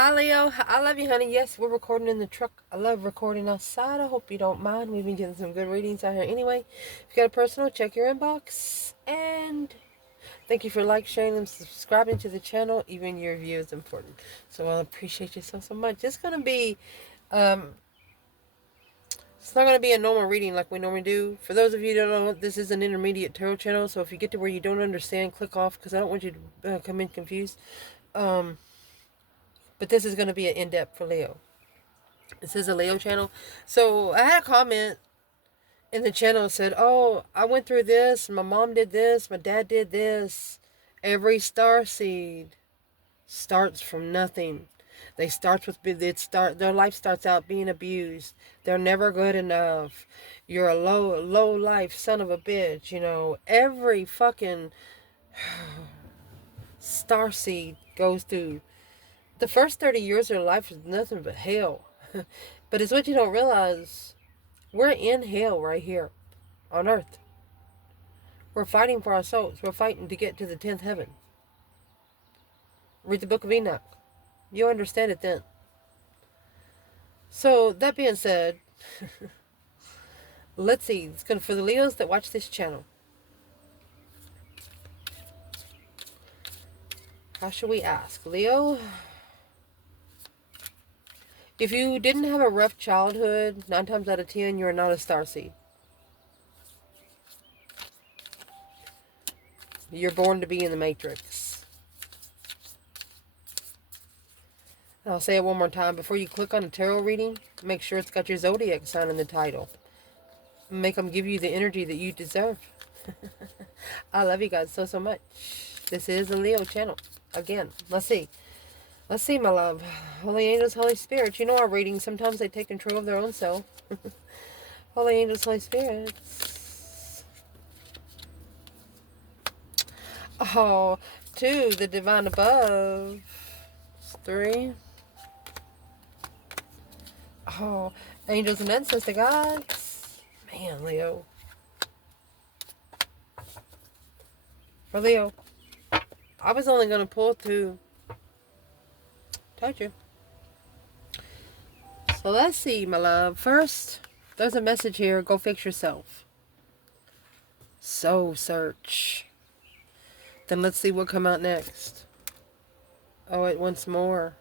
Hi, Leo. I love you, honey. Yes, we're recording in the truck. I love recording outside. I hope you don't mind. We've been getting some good readings out here anyway. If you got a personal, check your inbox. And thank you for sharing, and subscribing to the channel. Even your view is important. So I appreciate you so much. It's going to be, um, it's not going to be a normal reading like we normally do. For those of you who don't know, this is an intermediate tarot channel. So if you get to where you don't understand, click off because I don't want you to come in confused. But this is going to be an in-depth for Leo. This is a Leo channel. So I had a comment in the channel that said, oh, I went through this. My mom did this. My dad did this. Every star seed starts from nothing. Their life starts out being abused. They're never good enough. You're a low life son of a bitch. Every fucking star seed goes through. The first 30 years of their life is nothing but hell. But it's what you don't realize. We're in hell right here on earth. We're fighting for our souls. We're fighting to get to the 10th heaven. Read the book of Enoch. You'll understand it then. So, that being said, let's see. It's good for the Leos that watch this channel. How should we ask? Leo, if you didn't have a rough childhood, 9 times out of 10, you're not a starseed. You're born to be in the matrix. I'll say it one more time. Before you click on a tarot reading, make sure it's got your zodiac sign in the title. Make them give you the energy that you deserve. I love you guys so much. This is a Leo channel. Again, let's see. Let's see, my love. Holy angels, Holy Spirits. You know our readings. Sometimes they take control of their own self. Holy angels, Holy Spirits. Oh, 2, the divine above. 3. Oh, angels and ancestor guides. Man, Leo. For Leo, I was only going to pull 2. Told you. So let's see, my love. First, there's a message here. Go fix yourself. Soul search. Then let's see what come out next. Oh, it wants more.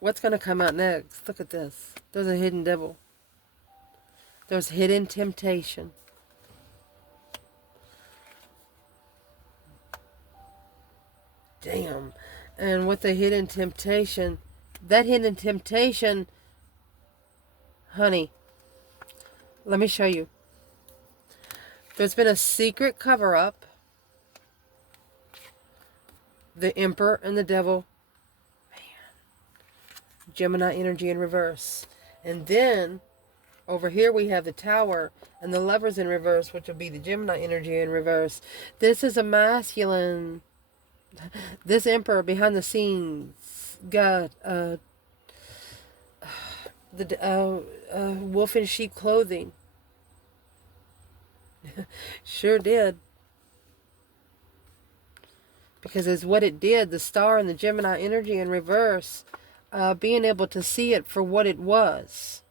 What's going to come out next? Look at this. There's a hidden devil. There's hidden temptation. Damn. And with the hidden temptation, that hidden temptation, honey, let me show you. There's been a secret cover-up. The Emperor and the Devil. Man. Gemini energy in reverse. And then, over here we have the Tower and the Lovers in reverse, which will be the Gemini energy in reverse. This is a masculine. This Emperor behind the scenes got wolf in sheep clothing. Sure did. Because it's what it did, the star and the Gemini energy in reverse, being able to see it for what it was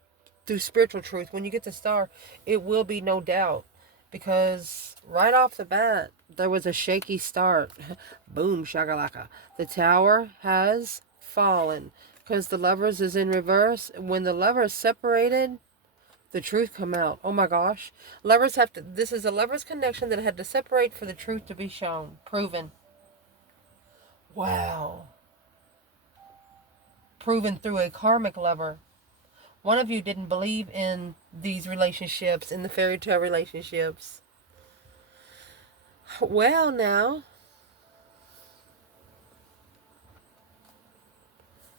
through spiritual truth. When you get the star, it will be no doubt. Because right off the bat, there was a shaky start. Boom, shakalaka. The Tower has fallen. Because the Lovers is in reverse. When the Lovers separated, the truth come out. Oh my gosh. Lovers have to, this is a Lovers connection that had to separate for the truth to be shown. Proven. Wow. Proven through a karmic lover. One of you didn't believe in these relationships, in the fairy tale relationships. Well, now,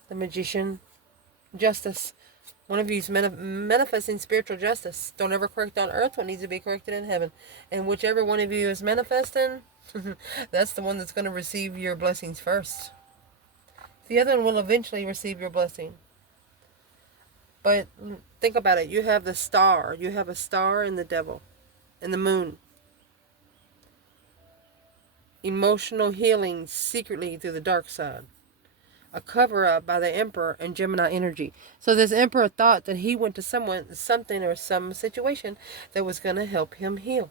the Magician, justice. One of you is manifesting spiritual justice. Don't ever correct on earth what needs to be corrected in heaven. And whichever one of you is manifesting, that's the one that's going to receive your blessings first. The other one will eventually receive your blessing. But think about it. You have the star. You have a star and the devil and the moon. Emotional healing secretly through the dark side. A cover-up by the Emperor and Gemini energy. So this Emperor thought that he went to something or some situation that was going to help him heal.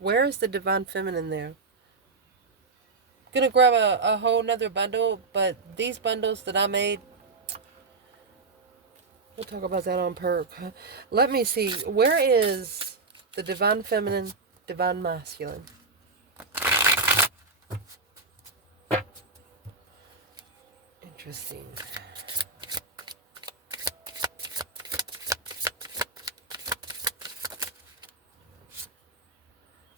Where is the Divine Feminine there? Gonna grab a whole nother bundle, but these bundles that I made, we'll talk about that on perk. Let me see. Where is the Divine Feminine, Divine Masculine? Interesting.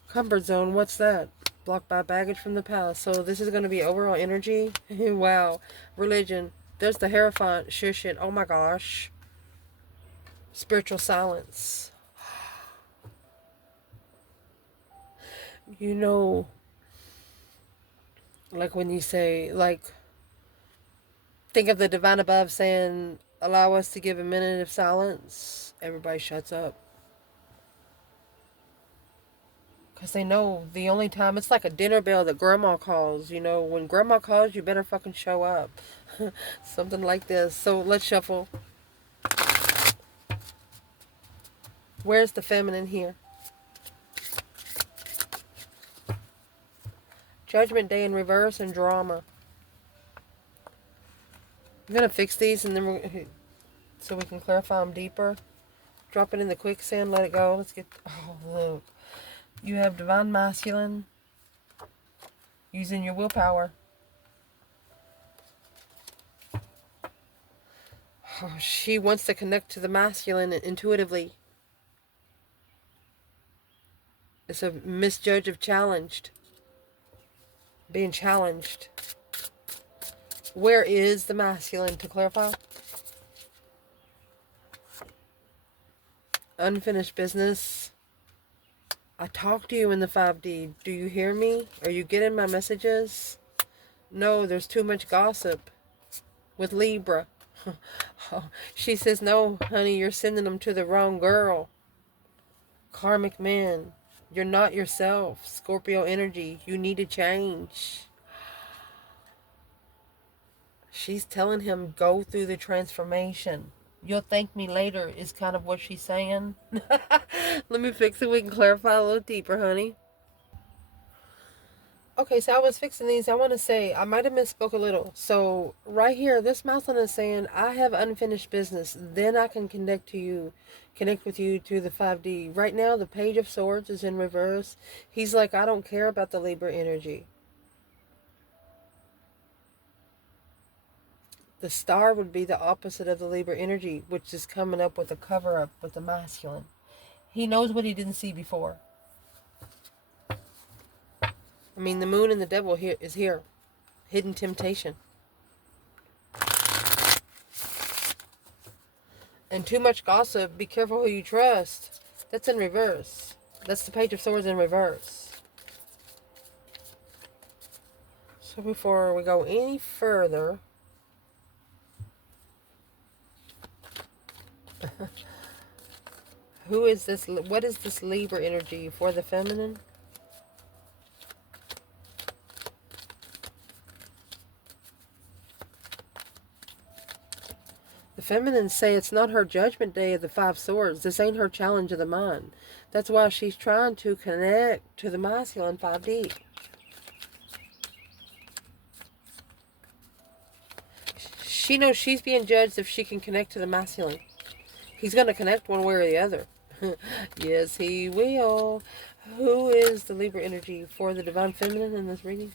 Comfort zone, what's that? Blocked by baggage from the past. So this is going to be overall energy. Wow. Religion. There's the Hierophant. Shush it. Oh my gosh. Spiritual silence. You know, like when you say, like, think of the divine above saying, allow us to give a minute of silence. Everybody shuts up. Because they know the only time, it's like a dinner bell that grandma calls. You know, when grandma calls, you better fucking show up. Something like this. So let's shuffle. Where's the feminine here? Judgment Day in reverse and drama. I'm going to fix these and then so we can clarify them deeper. Drop it in the quicksand, let it go. Let's get, oh look. You have Divine Masculine using your willpower. Oh, she wants to connect to the masculine intuitively. It's a misjudge of challenged. Being challenged. Where is the masculine, to clarify? Unfinished business. I talk to you in the 5D. Do you hear me? Are you getting my messages? No, there's too much gossip with Libra. She says, no, honey, you're sending them to the wrong girl. Karmic man. You're not yourself. Scorpio energy. You need to change. She's telling him, go through the transformation. You'll thank me later is kind of what she's saying. Let me fix it. We can clarify a little deeper, honey. Okay, so I was fixing these. I want to say, I might have misspoke a little. So right here, this masculine is saying, I have unfinished business. Then I can connect with you through the 5D. Right now, the Page of Swords is in reverse. He's like, I don't care about the Libra energy. The star would be the opposite of the Libra energy, which is coming up with a cover-up with the masculine. He knows what he didn't see before. I mean, the moon and the devil here is here. Hidden temptation. And too much gossip. Be careful who you trust. That's in reverse. That's the Page of Swords in reverse. So before we go any further... Who is this? What is this Libra energy for the feminine? The feminines say it's not her judgment day of the 5 swords. This ain't her challenge of the mind. That's why she's trying to connect to the masculine 5D. She knows she's being judged if she can connect to the masculine. He's going to connect one way or the other. Yes, he will. Who is the Libra energy for the Divine Feminine in this reading?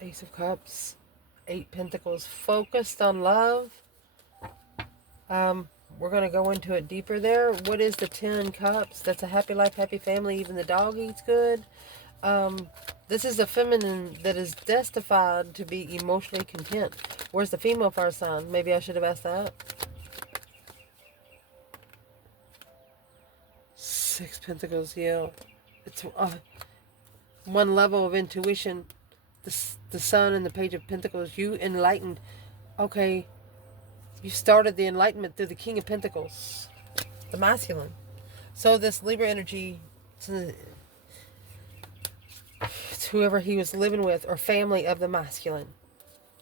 Ace of Cups, 8 Pentacles, focused on love. We're going to go into it deeper there. What is the 10 Cups? That's a happy life, happy family. Even the dog eats good. This is a feminine that is destined to be emotionally content. Where's the female fire sign? Maybe I should have asked that. 6 Pentacles, yeah. It's one level of intuition. the Sun and the Page of Pentacles. You enlightened. Okay, you started the enlightenment through the King of Pentacles, the masculine. So this Libra energy, it's whoever he was living with or family of the masculine.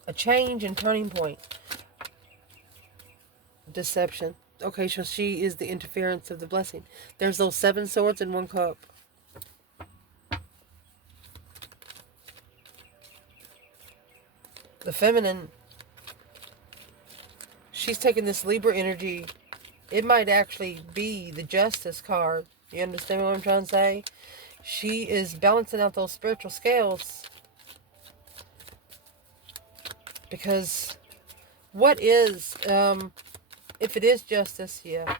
A change and turning point. Deception. Okay, so she is the interference of the blessing. There's those 7 swords in 1 cup. The feminine, she's taking this Libra energy. It might actually be the Justice card. You understand what I'm trying to say? She is balancing out those spiritual scales. Because what is, if it is justice, yeah.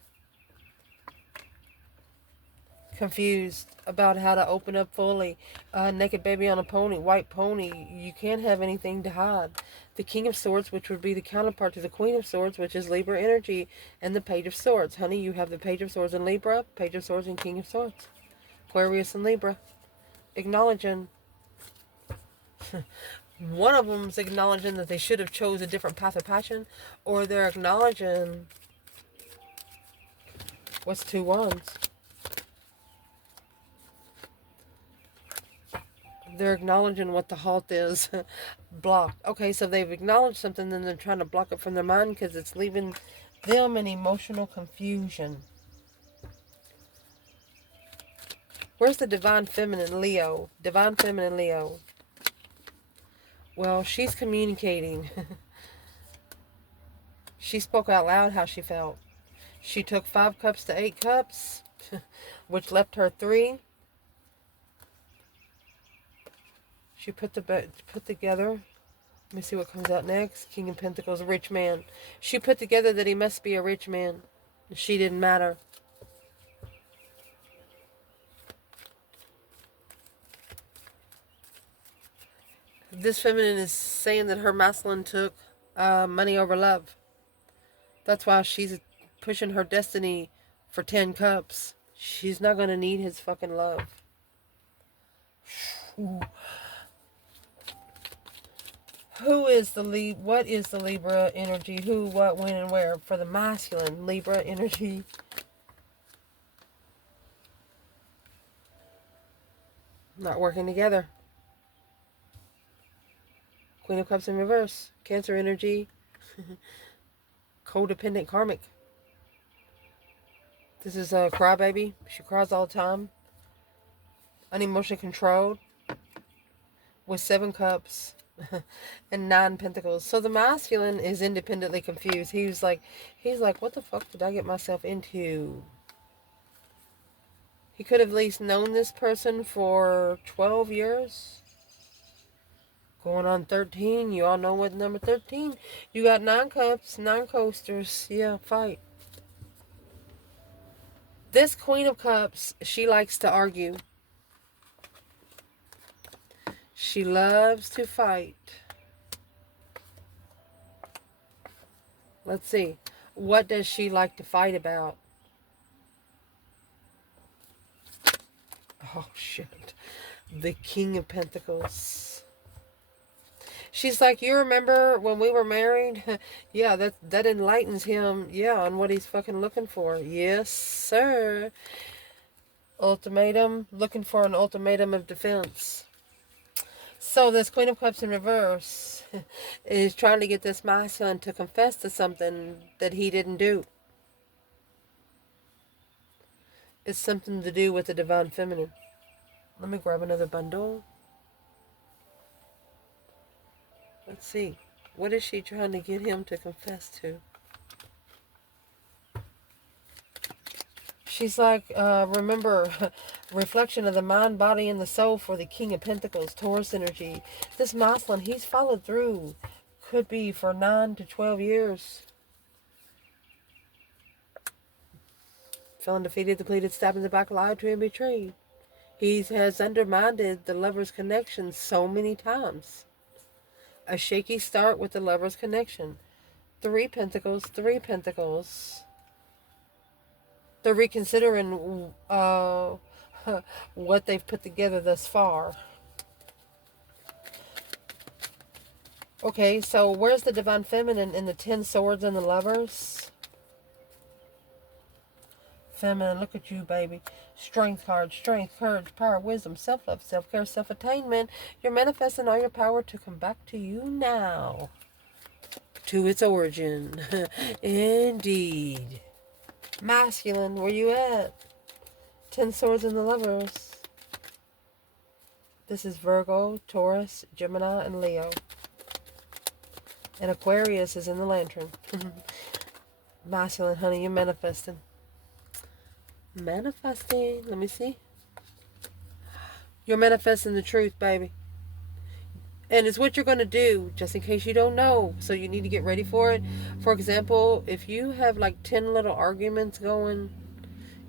Confused about how to open up fully. Naked baby on a pony, white pony. You can't have anything to hide. The King of Swords, which would be the counterpart to the Queen of Swords, which is Libra energy, and the Page of Swords. Honey, you have the Page of Swords in Libra, Page of Swords and King of Swords. Aquarius and Libra. Acknowledging. One of them's acknowledging that they should have chose a different path of passion, or they're acknowledging, what's 2 wands? They're acknowledging what the halt is. Blocked. Okay, so they've acknowledged something, then they're trying to block it from their mind because it's leaving them in emotional confusion. Where's the Divine Feminine Leo? Divine Feminine Leo. Well, she's communicating. She spoke out loud how she felt. She took 5 cups to 8 cups, which left her 3. She put together, let me see what comes out next. King of Pentacles, rich man. She put together that he must be a rich man. She didn't matter. This feminine is saying that her masculine took money over love. That's why she's pushing her destiny for 10 cups. She's not going to need his fucking love. Ooh. What is the Libra energy? Who, what, when, and where? For the masculine Libra energy. Not working together. Queen of Cups in reverse. Cancer energy. Codependent karmic. This is a crybaby. She cries all the time. Unemotionally controlled. With 7 cups. And 9 pentacles. So the masculine is independently confused. He's like, what the fuck did I get myself into? He could have at least known this person for 12 years. Going on 13. You all know what number 13. You got 9 cups, 9 coasters. Yeah, fight. This Queen of Cups, she likes to argue. She loves to fight. Let's see. What does she like to fight about? Oh, shit. The King of Pentacles. She's like, you remember when we were married? Yeah, that enlightens him. Yeah, on what he's fucking looking for. Yes, sir. Ultimatum. Looking for an ultimatum of defense. So this Queen of Cups in reverse is trying to get this masculine to confess to something that he didn't do. It's something to do with the Divine Feminine. Let me grab another bundle. Let's see. What is she trying to get him to confess to? She's like, remember, reflection of the mind, body, and the soul for the King of Pentacles, Taurus energy. This masculine, he's followed through. Could be for 9 to 12 years. Feeling defeated, depleted, stabbed in the back, lied to, and betrayed. He has undermined the lover's connection so many times. A shaky start with the lover's connection. 3 pentacles, 3 pentacles. They're reconsidering what they've put together thus far. Okay, so where's the divine feminine in the 10 swords and the lovers? Feminine, look at you, baby. Strength card, strength, courage, power, wisdom, self-love, self-care, self-attainment. You're manifesting all your power to come back to you now. To its origin. Indeed. Masculine, where you at? 10 swords and the lovers. This is Virgo, Taurus, Gemini, and Leo. And Aquarius is in the lantern. Masculine, honey, you're manifesting. Manifesting. Let me see. You're manifesting the truth, baby. And it's what you're going to do, just in case you don't know. So you need to get ready for it. For example, if you have like 10 little arguments going,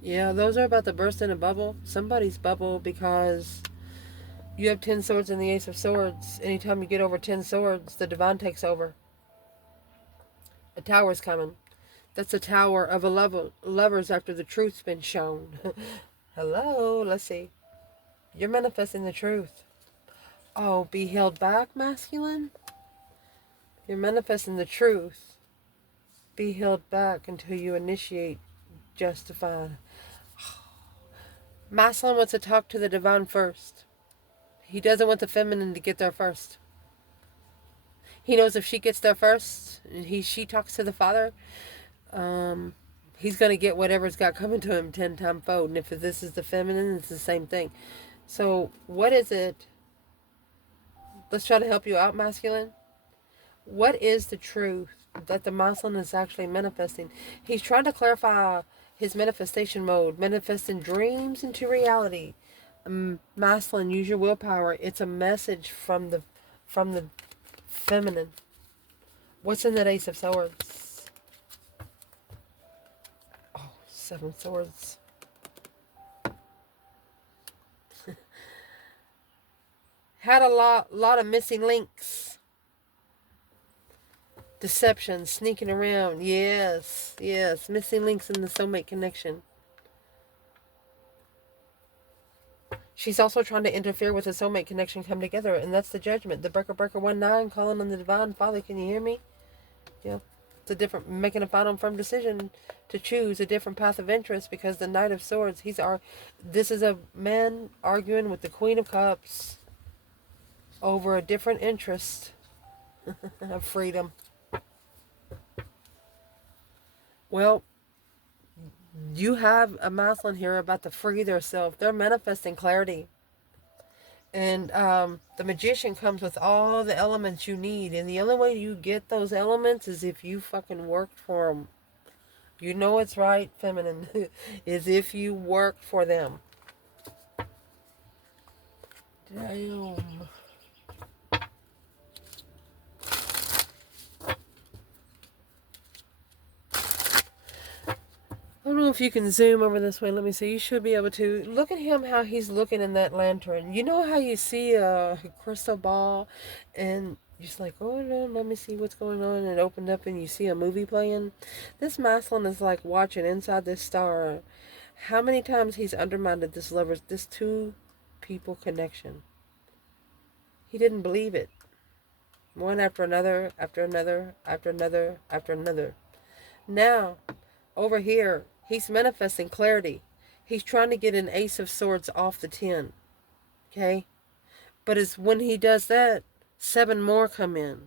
yeah, those are about to burst in a bubble. Somebody's bubble, because you have 10 swords and the Ace of Swords. Anytime you get over 10 swords, the divine takes over. A tower's coming. That's a tower of a lovers after the truth's been shown. Hello, let's see. You're manifesting the truth. Oh, be held back, masculine? You're manifesting the truth. Be held back until you initiate justified. Masculine wants to talk to the divine first. He doesn't want the feminine to get there first. He knows if she gets there first, and she talks to the father, he's going to get whatever's got coming to him 10 times fold. And if this is the feminine, it's the same thing. So what is it? Let's try to help you out, masculine. What is the truth that the masculine is actually manifesting? He's trying to clarify his manifestation mode, manifesting dreams into reality. Masculine, use your willpower. It's a message from the feminine. What's in that Ace of Swords? Oh, 7 swords. Had a lot of missing links. Deception, sneaking around. Yes. Missing links in the soulmate connection. She's also trying to interfere with the soulmate connection come together, and that's the judgment. The breaker 19 calling on the divine father. Can you hear me? Yeah. It's a different, making a final firm decision to choose a different path of interest, because the Knight of Swords, this is a man arguing with the Queen of Cups over a different interest of freedom. Well, you have a masculine here about to free themselves. They're manifesting clarity. And the magician comes with all the elements you need. And the only way you get those elements is if you fucking work for them. You know it's right, feminine. Is if you work for them. Damn. I don't know if you can zoom over this way. Let me see. You should be able to. Look at him, how he's looking in that lantern. You know how you see a crystal ball and you're just like, oh no, let me see what's going on, and opened up and you see a movie playing? This masculine is like watching inside this star. How many times he's undermined this two people connection. He didn't believe it. One after another, after another, after another, after another. Now, over here, he's manifesting clarity. He's trying to get an Ace of Swords off the 10. Okay? But it's when he does that, 7 more come in.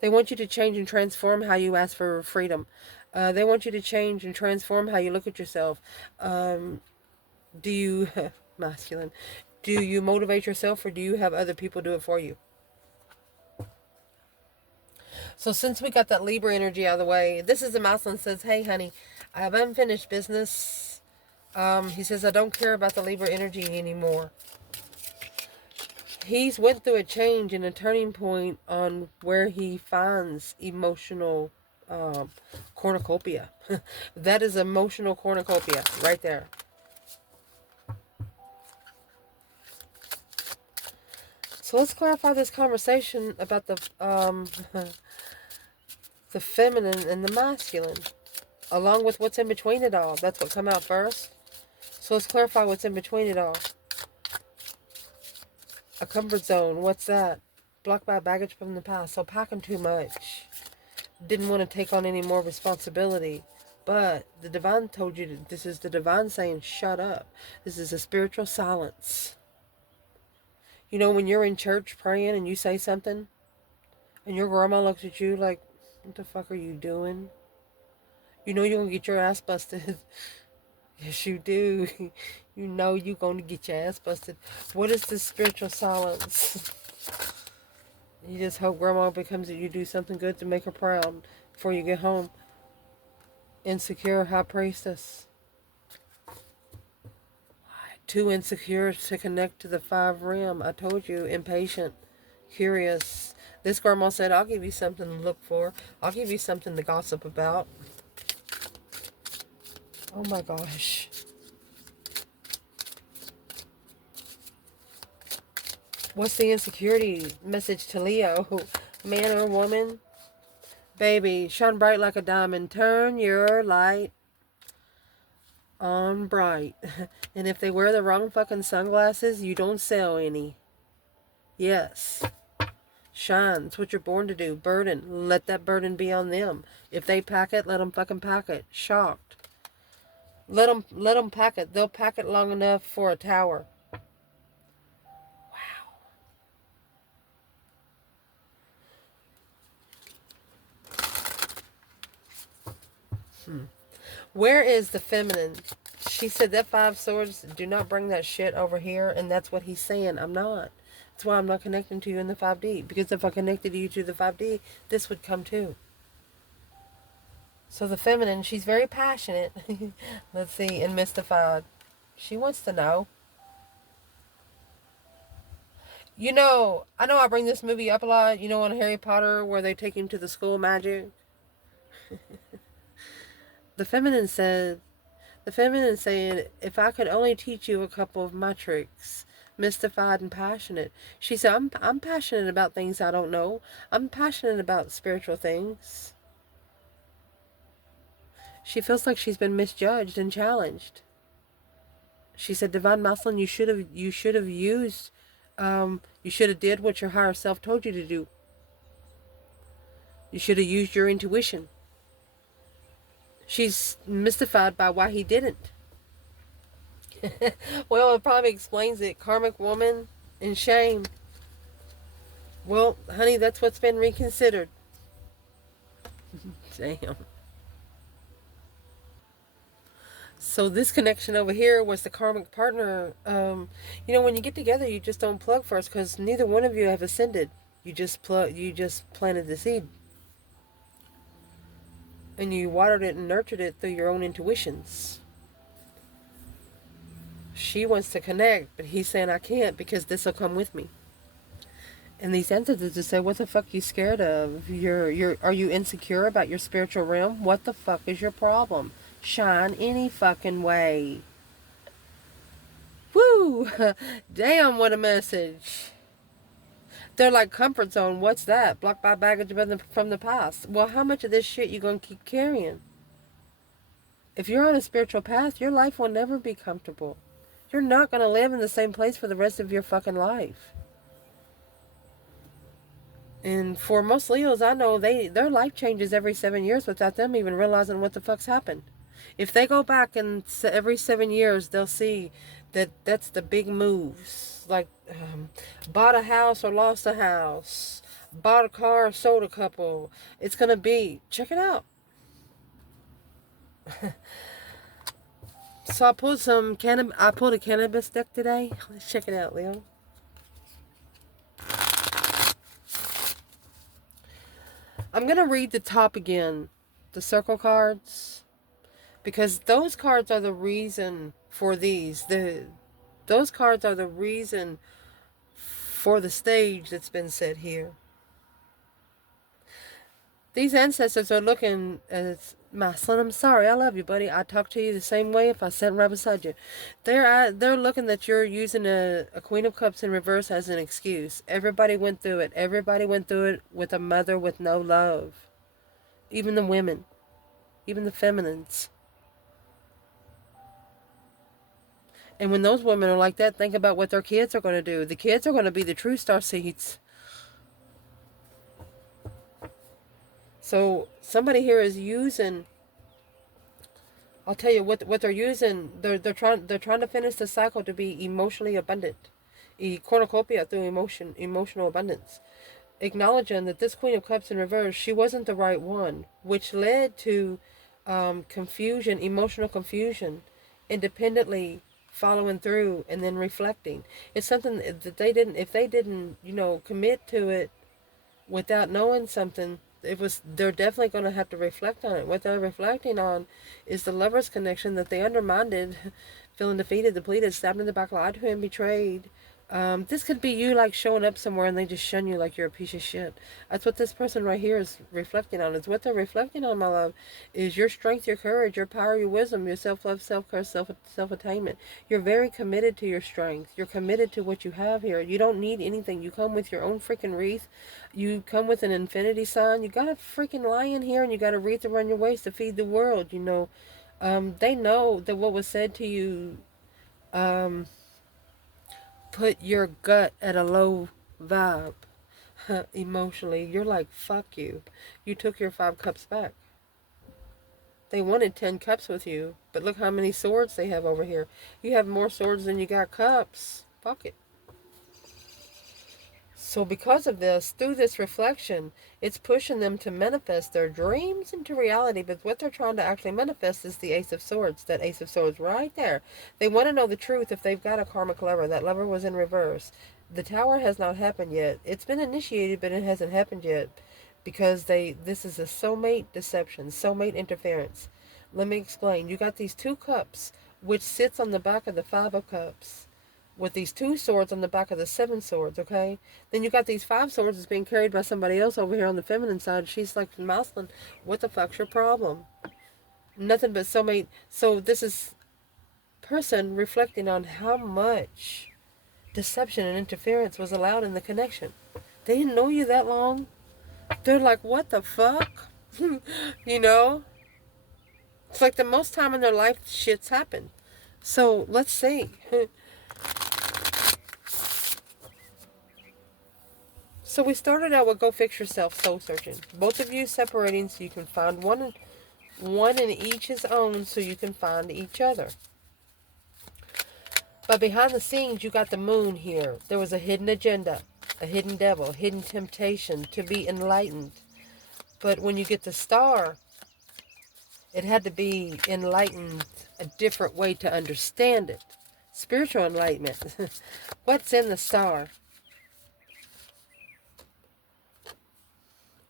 They want you to change and transform how you ask for freedom. They want you to change and transform how you look at yourself. Do you, masculine, do you motivate yourself, or do you have other people do it for you? So since we got that Libra energy out of the way, this is the masculine says, hey, honey, I have unfinished business. He says, I don't care about the Libra energy anymore. He's went through a change and a turning point on where he finds emotional cornucopia. That is emotional cornucopia right there. So let's clarify this conversation about the feminine and the masculine, along with what's in between it all. That's what come out first. So let's clarify what's in between it all. A comfort zone. What's that? Blocked by baggage from the past. So packing too much. Didn't want to take on any more responsibility. But the divine told you, this is the divine saying, shut up. This is a spiritual silence. You know, when you're in church praying and you say something, and your grandma looks at you like, what the fuck are you doing? You know you're going to get your ass busted. Yes, you do. You know you're going to get your ass busted. What is this spiritual silence? You just hope grandma becomes that you do something good to make her proud before you get home. Insecure high priestess. Too insecure to connect to the 5 rim. I told you, impatient, curious. This grandma said, I'll give you something to look for. I'll give you something to gossip about. Oh my gosh. What's the insecurity message to Leo? Man or woman? Baby, shine bright like a diamond. Turn your light on bright. And if they wear the wrong fucking sunglasses, you don't sell any. Yes. Shine. It's what you're born to do. Burden. Let that burden be on them. If they pack it, let them fucking pack it. Shocked. Let them pack it. They'll pack it long enough for a tower. Where is the feminine? She said that 5 swords, do not bring that shit over here. And that's what he's saying. I'm not. That's why I'm not connecting to you in the 5D. Because if I connected you to the 5D, this would come too. So the feminine, she's very passionate. Let's see, and mystified. She wants to know. You know I bring this movie up a lot. You know, on Harry Potter, where they take him to the school of magic. The feminine said, if I could only teach you a couple of my tricks, mystified and passionate. She said, I'm passionate about things I don't know. I'm passionate about spiritual things. She feels like she's been misjudged and challenged. She said, Divine Masculine, you should have used, you should have did what your higher self told you to do. You should have used your intuition. She's mystified by why he didn't. Well, it probably explains it. Karmic woman and shame. Well, honey, that's what's been reconsidered. Damn. So this connection over here was the karmic partner. You know, when you get together, you just don't plug first because neither one of you have ascended. You just planted the seed. And you watered it and nurtured it through your own intuitions. She wants to connect, but he's saying, I can't because this will come with me. And these ancestors just say, what the fuck you scared of? Are you insecure about your spiritual realm? What the fuck is your problem? Shine any fucking way. Woo! Damn, what a message. They're like, comfort zone, what's that? Blocked by baggage from the past. Well, how much of this shit you gonna keep carrying? If you're on a spiritual path, your life will never be comfortable. You're not gonna live in the same place for the rest of your fucking life. And for most Leos, I know their life changes every 7 years without them even realizing what the fuck's happened. If they go back and every 7 years, they'll see that that's the big moves. Like, bought a house or lost a house. Bought a car or sold a couple. It's going to be, check it out. So I pulled a cannabis deck today. Let's check it out, Leo. I'm going to read the top again. The circle cards. Because those cards are the reason for these. Those cards are the reason for the stage that's been set here. These ancestors are looking as my son. I'm sorry, I love you, buddy. I talk to you the same way if I sat right beside you. They're looking that you're using a Queen of Cups in reverse as an excuse. Everybody went through it. Everybody went through it with a mother with no love. Even the women. Even the feminines. And when those women are like that, think about what their kids are going to do. The kids are going to be the true star seeds. So somebody here is using, I'll tell you what they're using. They're trying to finish the cycle to be emotionally abundant, cornucopia through emotional abundance, acknowledging that this Queen of Cups in reverse, she wasn't the right one, which led to confusion, emotional confusion, independently following through and then reflecting. It's something that they didn't, if they didn't, commit to it without knowing something, they're definitely going to have to reflect on it. What they're reflecting on is the lover's connection that they undermined, feeling defeated, depleted, stabbed in the back, lied to and betrayed. This could be you like showing up somewhere and they just shun you like you're a piece of shit. That's what this person right here is reflecting on. It's what they're reflecting on, my love, is your strength, your courage, your power, your wisdom, your self-love, self-care, self-attainment. You're very committed to your strength. You're committed to what you have here. You don't need anything. You come with your own freaking wreath. You come with an infinity sign. You got a freaking lion here and you got a wreath around your waist to feed the world, They know that what was said to you, put your gut at a low vibe emotionally. You're like, fuck you. You took your 5 cups back. They wanted 10 cups with you, but look how many swords they have over here. You have more swords than you got cups. Fuck it. So because of this, through this reflection, it's pushing them to manifest their dreams into reality. But what they're trying to actually manifest is the Ace of Swords. That Ace of Swords right there. They want to know the truth if they've got a karmic lover. That lover was in reverse. The Tower has not happened yet. It's been initiated, but it hasn't happened yet. Because this is a soulmate deception, soulmate interference. Let me explain. You got these 2 cups, which sits on the back of the 5 of cups, with these 2 swords on the back of the 7 swords, okay? Then you got these 5 swords that's being carried by somebody else over here on the feminine side. She's like, masculine, what the fuck's your problem? Nothing but soulmate. So this is person reflecting on how much deception and interference was allowed in the connection. They didn't know you that long. They're like, what the fuck? It's like the most time in their life shit's happened. So let's see. So we started out with Go Fix Yourself, soul searching. Both of you separating so you can find one in each's own so you can find each other. But behind the scenes, you got the moon here. There was a hidden agenda, a hidden devil, a hidden temptation to be enlightened. But when you get the star, it had to be enlightened a different way to understand it. Spiritual enlightenment. What's in the star?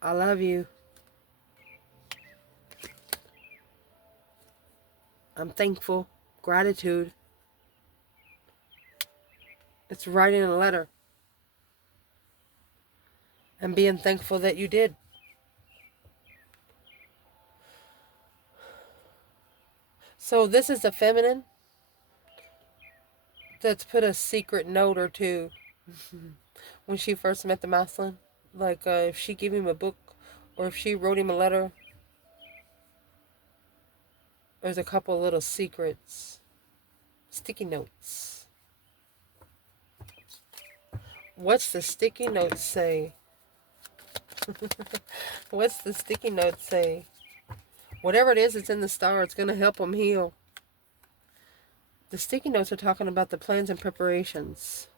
I love you. I'm thankful. Gratitude. It's writing a letter. And being thankful that you did. So this is the feminine that's put a secret note or two when she first met the masculine. Like if she gave him a book or if she wrote him a letter. There's a couple of little secrets. Sticky notes. What's the sticky note say? What's the sticky note say? Whatever it is that's in the star, it's going to help them heal. The sticky notes are talking about the plans and preparations.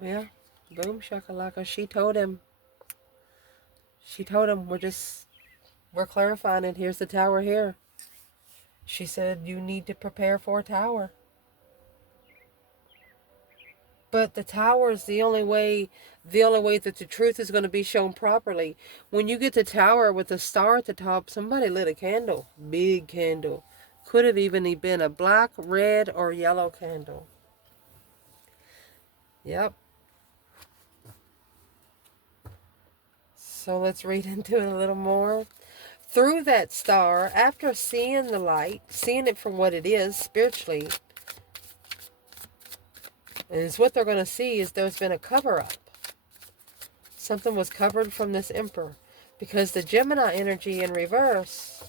Yeah. Boom shakalaka. She told him, we're clarifying it. Here's the tower here. She said, you need to prepare for a tower. But the tower is the only way that the truth is going to be shown properly. When you get the tower with the star at the top, somebody lit a candle. Big candle. Could have even been a black, red, or yellow candle. Yep. So let's read into it a little more. Through that star, after seeing the light, seeing it for what it is spiritually, is what they're going to see is there's been a cover-up. Something was covered from this emperor. Because the Gemini energy in reverse,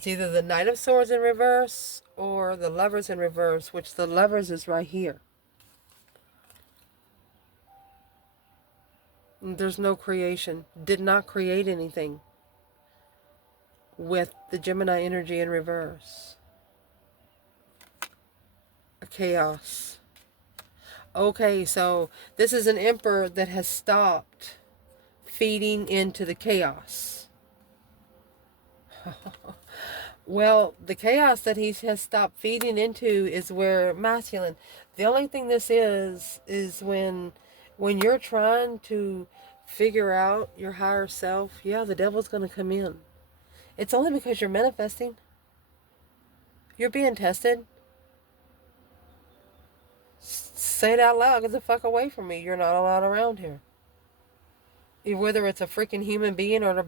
It's either the Knight of Swords in reverse or the Lovers in reverse, which the Lovers is right here. There's no creation. Did not create anything with the Gemini energy in reverse. A chaos. Okay, so this is an emperor that has stopped feeding into the chaos. Well, the chaos that he has stopped feeding into is where masculine. The only thing this is when you're trying to figure out your higher self, yeah, the devil's going to come in. It's only because you're manifesting. You're being tested. Say it out loud. Get the fuck away from me. You're not allowed around here. Whether it's a freaking human being or I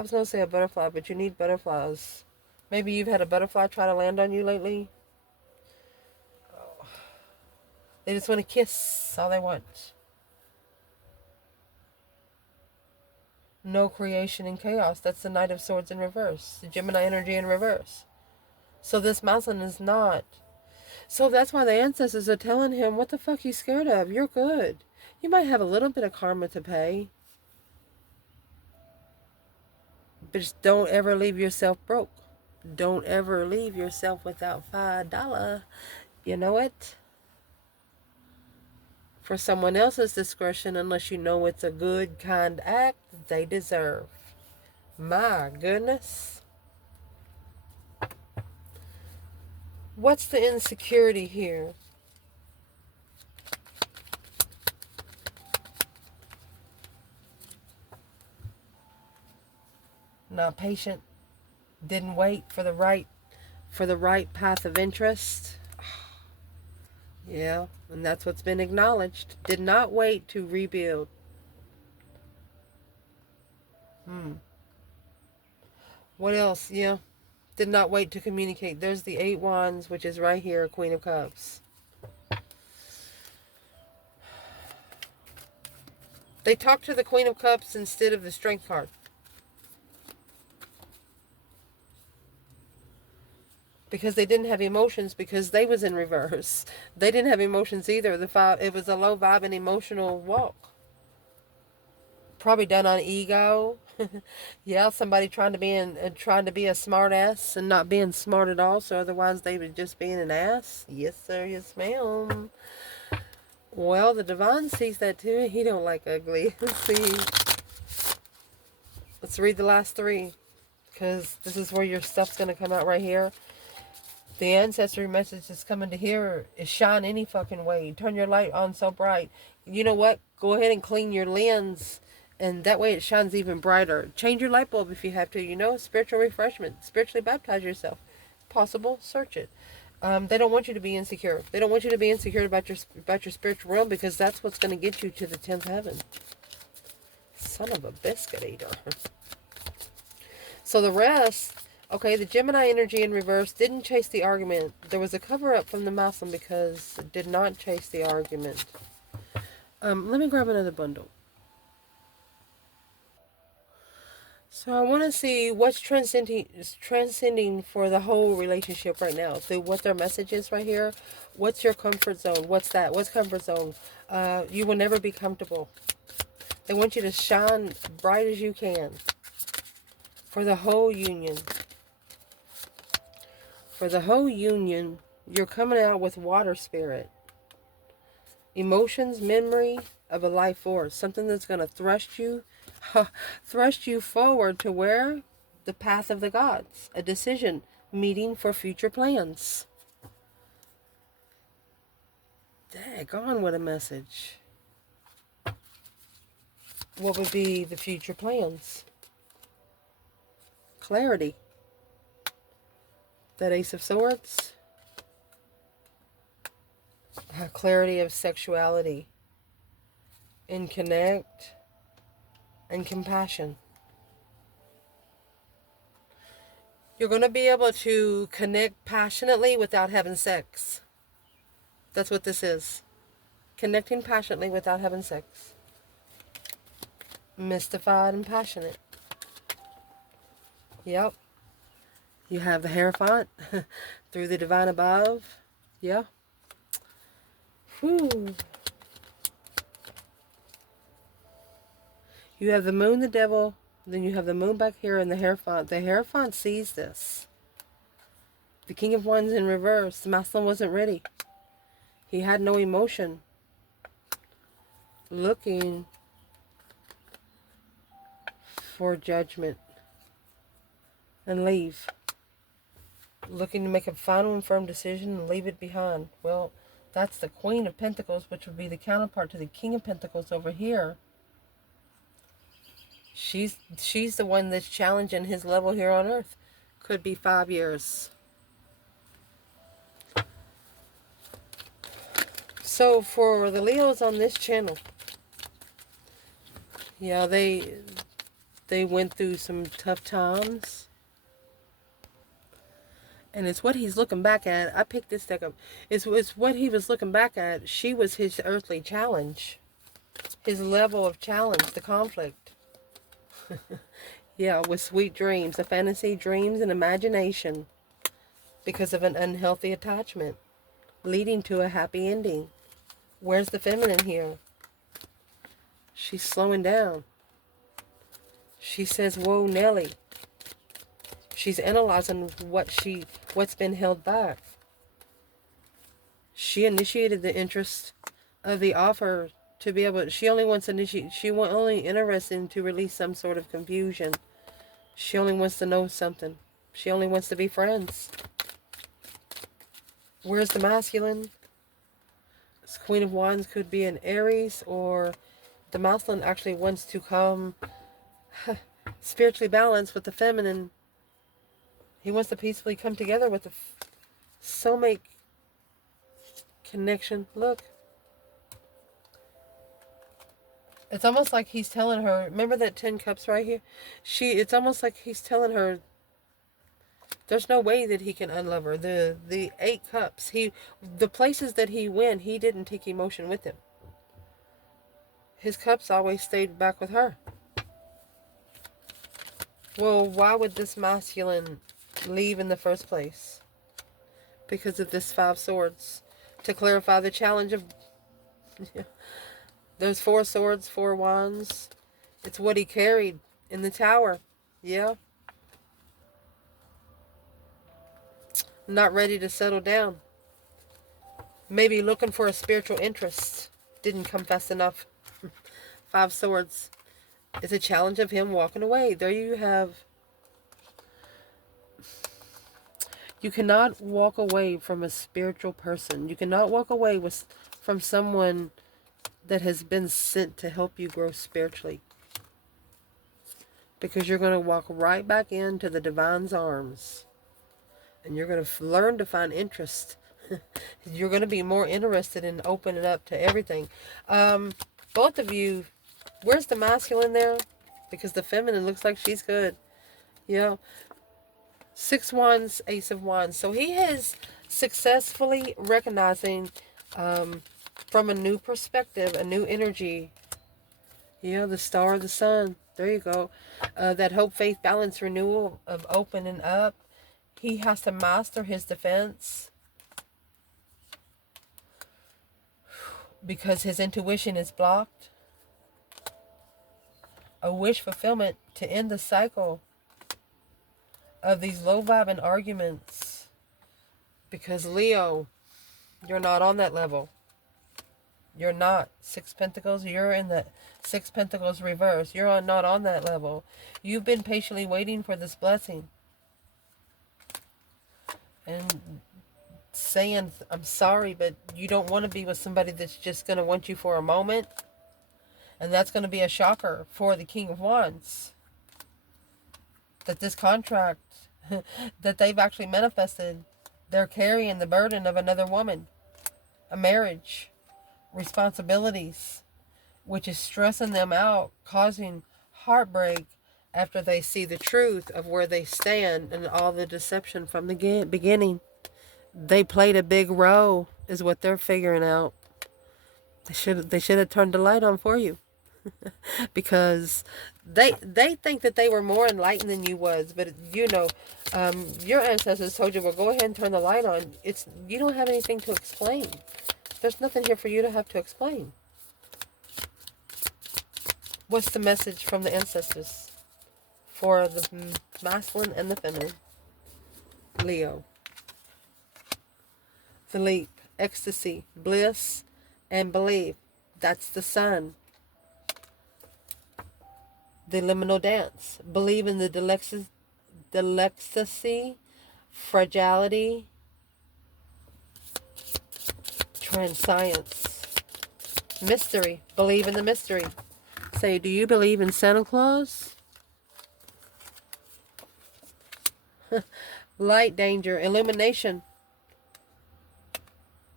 was going to say a butterfly, but you need butterflies. Maybe you've had a butterfly try to land on you lately. Oh. They just want to kiss. All they want. No creation in chaos. That's the Knight of Swords in reverse. The Gemini energy in reverse. So this mountain is not. So that's why the ancestors are telling him, what the fuck are you scared of? You're good. You might have a little bit of karma to pay. But just don't ever leave yourself broke. Don't ever leave yourself without $5. You know it? For someone else's discretion, unless you know it's a good, kind act they deserve. My goodness. What's the insecurity here? Not patient. Didn't wait for the right path of interest. Yeah, and that's what's been acknowledged. Did not wait to rebuild. What else? Yeah. Did not wait to communicate. There's the 8 Wands, which is right here, Queen of Cups. They talked to the Queen of Cups instead of the Strength card. Because they didn't have emotions, because they was in reverse. They didn't have emotions either. It was a low vibe and emotional walk. Probably done on ego. Yeah, somebody trying to be a smart ass and not being smart at all, so otherwise they would just being an ass. Yes sir, yes ma'am. Well, the divine sees that too. He don't like ugly. Let's read the last 3, because this is where your stuff's going to come out right here. The ancestry message is coming to here is shine any fucking way. Turn your light on so bright. You know what? Go ahead and clean your lens, and that way it shines even brighter. Change your light bulb if you have to. You know, spiritual refreshment. Spiritually baptize yourself. It's possible. Search it. They don't want you to be insecure. They don't want you to be insecure about your spiritual realm, because that's what's going to get you to the 10th heaven. Son of a biscuit eater. So the rest, okay, the Gemini energy in reverse didn't chase the argument. There was a cover-up from the Muslim because it did not chase the argument. Let me grab another bundle. So I want to see what's transcending for the whole relationship right now. So what their message is right here. What's your comfort zone? What's that? What's comfort zone? You will never be comfortable. They want you to shine bright as you can. For the whole union. For the whole union, you're coming out with water spirit. Emotions, memory of a life force. Something that's going to thrust you forward to where? The path of the gods. A decision. Meeting for future plans. Daggone, what a message. What would be the future plans? Clarity. That Ace of Swords. Clarity of sexuality. And connect. And compassion. You're going to be able to connect passionately without having sex. That's what this is. Connecting passionately without having sex. Mystified and passionate. Yep. You have the Hierophant through the divine above. Yeah. Whew. You have the moon, the devil, then you have the moon back here and the Hierophant. The Hierophant sees this. The King of Wands in reverse. The masculine wasn't ready. He had no emotion. Looking for judgment and leave. Looking to make a final and firm decision and leave it behind. Well, that's the Queen of Pentacles, which would be the counterpart to the King of Pentacles over here. She's the one that's challenging his level here on Earth. Could be 5 years. So for the Leos on this channel, yeah, they went through some tough times. And it's what he's looking back at. I picked this deck up. It's what he was looking back at. She was his earthly challenge. His level of challenge, the conflict. Yeah, with sweet dreams, a fantasy, dreams, and imagination. Because of an unhealthy attachment. Leading to a happy ending. Where's the feminine here? She's slowing down. She says, whoa, Nelly. She's analyzing what's been held back. She initiated the interest of the offer to be able. She only wants to initiate. She only interested in to release some sort of confusion. She only wants to know something. She only wants to be friends. Where's the masculine? This Queen of Wands could be an Aries, or the masculine actually wants to come spiritually balanced with the feminine. He wants to peacefully come together with the soulmate connection. Look. It's almost like he's telling her, remember that 10 cups right here? It's almost like he's telling her there's no way that he can unlove her. The 8 cups, the places that he went, he didn't take emotion with him. His cups always stayed back with her. Well, why would this masculine leave in the first place? Because of this 5 swords. To clarify the challenge of... There's 4 swords, 4 wands. It's what he carried in the tower. Yeah. Not ready to settle down. Maybe looking for a spiritual interest. Didn't come fast enough. 5 swords. It's a challenge of him walking away. There you have... You cannot walk away from a spiritual person. You cannot walk away from someone that has been sent to help you grow spiritually. Because you're going to walk right back into the divine's arms. And you're going to learn to find interest. You're going to be more interested in opening up to everything. Both of you, where's the masculine there? Because the feminine looks like she's good. You know, 6 wands, Ace of Wands. So he is successfully recognizing from a new perspective, a new energy. You know, the star of the sun. There you go. That hope, faith, balance, renewal of opening up. He has to master his defense. Because his intuition is blocked. A wish fulfillment to end the cycle of these low vibing arguments. Because Leo, you're not on that level. You're not. 6 Pentacles, you're in the 6 Pentacles reverse. You're not on that level. You've been patiently waiting for this blessing. And saying, I'm sorry, but you don't want to be with somebody that's just going to want you for a moment. And that's going to be a shocker for the King of Wands. That this contract that they've actually manifested, they're carrying the burden of another woman. A marriage. Responsibilities. Which is stressing them out, causing heartbreak after they see the truth of where they stand and all the deception from the beginning. They played a big role, is what they're figuring out. They should have turned the light on for you. because they think that they were more enlightened than you was, but you know, your ancestors told you, well, go ahead and turn the light on. You don't have anything to explain. There's nothing here for you to have to explain. What's the message from the ancestors for the masculine and the feminine? Leo. The leap, ecstasy, bliss, and belief. That's the sun. The liminal dance. Believe in the ecstasy, fragility, transcience. Mystery. Believe in the mystery. Say, do you believe in Santa Claus? Light, danger, illumination.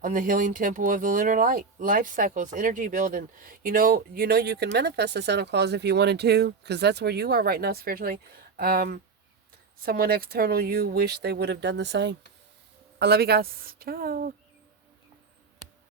On the healing temple of the lunar light. Life cycles, energy building. You know you can manifest a Santa Claus if you wanted to, because that's where you are right now spiritually. Someone external you wish they would have done the same. I love you guys. Ciao.